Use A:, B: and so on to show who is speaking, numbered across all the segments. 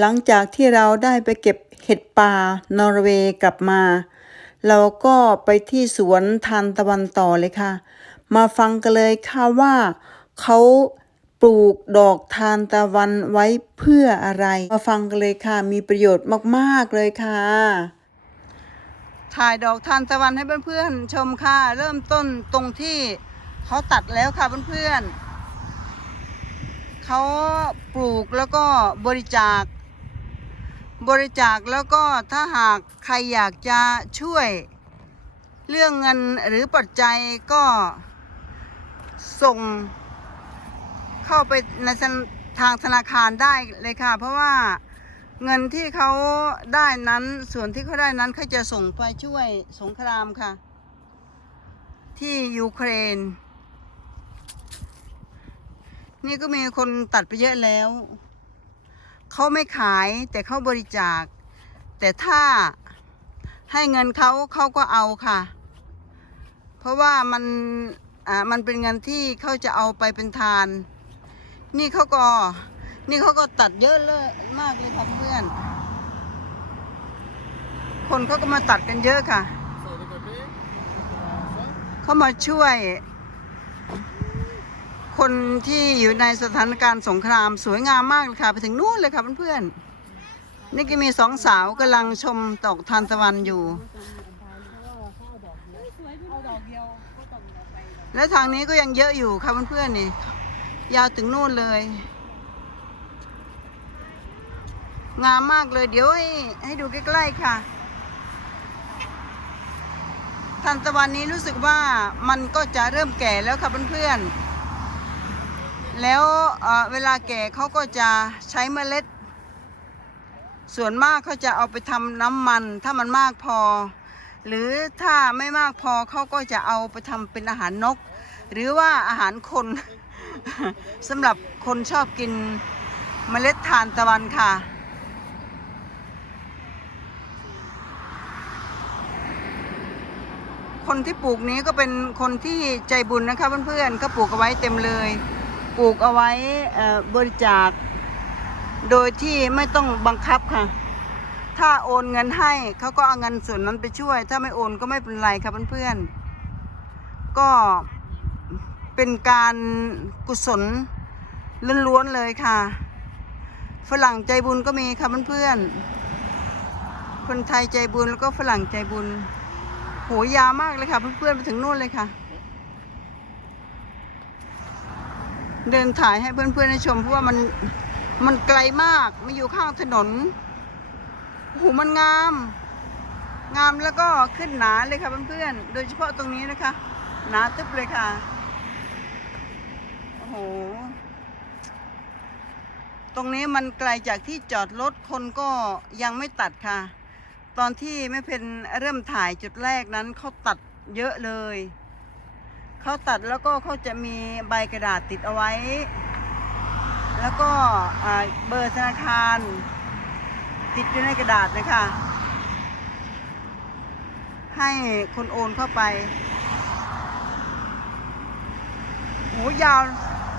A: หลังจากที่เราได้ไปเก็บเห็ดป่านอร์เวย์กลับมา เราก็ไปที่สวนทานตะวันต่อเลยค่ะ มาฟังกันเลยค่ะว่าเขาปลูกดอกทานตะวันไว้เพื่ออะไร มาฟังกันเลยค่ะ มีประโยชน์มากๆเลยค่ะ ถ่ายดอกทานตะวันให้เพื่อนๆชมค่ะ เริ่มต้นตรงที่เขาตัดแล้วค่ะเพื่อนๆเขาปลูกแล้วก็บริจาค บริจาคแล้วก็ถ้าหากใครอยากจะช่วย เรื่องเงินหรือปัจจัยก็ส่งเข้าไปในทางธนาคารได้เลยค่ะ เพราะว่าเงินที่เขาได้นั้นส่วนที่เขาได้นั้นเขาจะส่งไปช่วยสงครามค่ะ ที่ยูเครน นี่ก็มีคนตัดไปเยอะแล้ว เขาไม่ขายแต่เขาบริจาค แต่ถ้าให้เงินเขาเขาก็เอาค่ะ เพราะว่ามันอ่ามันเป็นเงินที่เขาจะเอาไปเป็นทาน นี่เขาก็นี่เขาก็ตัดเยอะเลยมากเลยค่ะเพื่อน คนเขาก็มาตัดกันเยอะค่ะ เขามาช่วย คนที่อยู่ในสถานการณ์สงครามสวยงามมากเลยค่ะ ไปถึงนู่นเลยค่ะเพื่อนๆนี่ก็มีสองสาวกำลังชมดอกทานตะวันอยู่ และทางนี้ก็ยังเยอะอยู่ค่ะเพื่อนๆนี่ ยาวถึงนู่นเลย งามมากเลยเดี๋ยวให้ให้ดูใกล้ๆค่ะทานตะวันนี้รู้สึกว่ามันก็จะเริ่มแก่แล้วค่ะเพื่อนๆ แล้วเวลาแก่เขาก็จะใช้เมล็ด ส่วนมากเขาจะเอาไปทำน้ำมัน ถ้ามันมากพอ หรือถ้าไม่มากพอเขาก็จะเอาไปทำเป็นอาหารนก หรือว่าอาหารคนสำหรับคนชอบกินเมล็ดทานตะวันค่ะคนที่ปลูกนี้ก็เป็นคนที่ใจบุญนะคะเพื่อนๆเขาปลูกเอาไว้เต็มเลย ปลูกเอาไว้บริจาค โดยที่ไม่ต้องบังคับค่ะ ถ้าโอนเงินให้เขาก็เอาเงินส่วนนั้นไปช่วย ถ้าไม่โอนก็ไม่เป็นไรค่ะเพื่อนๆ ก็เป็นการกุศลล้วนๆเลยค่ะ ฝรั่งใจบุญก็มีค่ะเพื่อนๆ คนไทยใจบุญแล้วก็ฝรั่งใจบุญโหยาวมากเลยค่ะ เพื่อนๆไปถึงนู่นเลยค่ะ เดินถ่ายให้เพื่อนๆได้ชม เพราะว่ามันมันไกลมากมันอยู่ข้างถนนโอ้โหมันงาม งามแล้วก็ขึ้นหนาเลยค่ะเพื่อนๆโดยเฉพาะตรงนี้นะคะ หนาตึ๊บเลยค่ะโอ้โหตรงนี้มันไกลจากที่จอดรถคนก็ยังไม่ตัดค่ะ ตอนที่แม่เพนเริ่มถ่ายจุดแรกนั้นเขาตัดเยอะเลย เขาตัดแล้วก็เขาจะมีใบกระดาษติดเอาไว้ แล้วก็เบอร์ธนาคาร ติดอยู่ในกระดาษเลยค่ะให้คนโอนเข้าไปโหยาว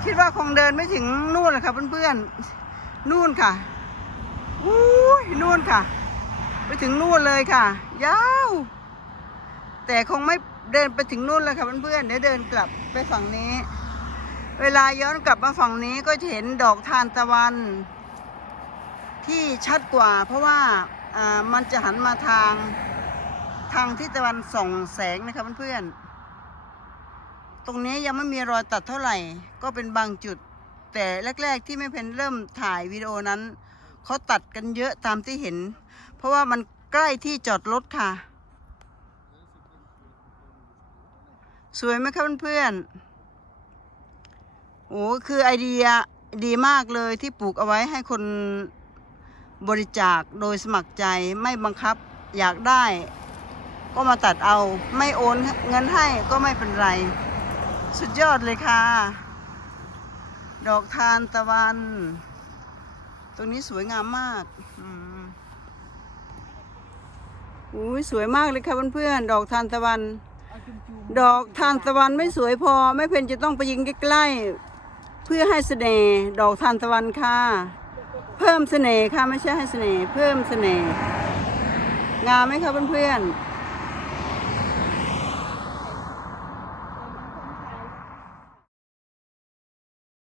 A: คิดว่าคงเดินไม่ถึงนู่นเลยค่ะเพื่อนๆ นู่นค่ะอู้ยนู่นค่ะ ไปถึงนู่นเลยค่ะ ยาว แต่คงไม่ เดินไปถึงนู่นเลยค่ะเพื่อนๆเดี๋ยวเดินกลับไปฝั่งนี้ เวลาย้อนกลับมาฝั่งนี้ก็จะเห็นดอกทานตะวัน ที่ชัดกว่า เพราะว่าอ่ามันจะหันมาทางทางที่ตะวันส่องแสงนะคะเพื่อนๆตรงนี้ยังไม่มีรอยตัดเท่าไหร่ ก็เป็นบางจุด แต่แรก ๆ ที่แม่เพนเริ่มถ่ายวิดีโอนั้นเขาตัดกันเยอะตามที่เห็น เพราะว่ามันใกล้ที่จอดรถค่ะ สวยไหมคะเพื่อนๆโอ้คือไอเดียดีมากเลยที่ปลูกเอาไว้ให้คนบริจาคโดยสมัครใจไม่บังคับอยากได้ ก็มาตัดเอาไม่โอนเงินให้ก็ไม่เป็นไร สุดยอดเลยค่ะ ดอกทานตะวัน ตรงนี้สวยงามมากอุ้ยสวยมากเลยค่ะเพื่อนๆดอกทานตะวัน ดอกทานตะวันไม่สวยพอไม่เพนจะต้องไปยิงใกล้ๆเพื่อให้เสน่ห์ดอกทานตะวันค่ะ เพิ่มเสน่ห์ค่ะไม่ใช่ให้เสน่ห์เพิ่มเสน่ห์งามไหมคะเพื่อนๆ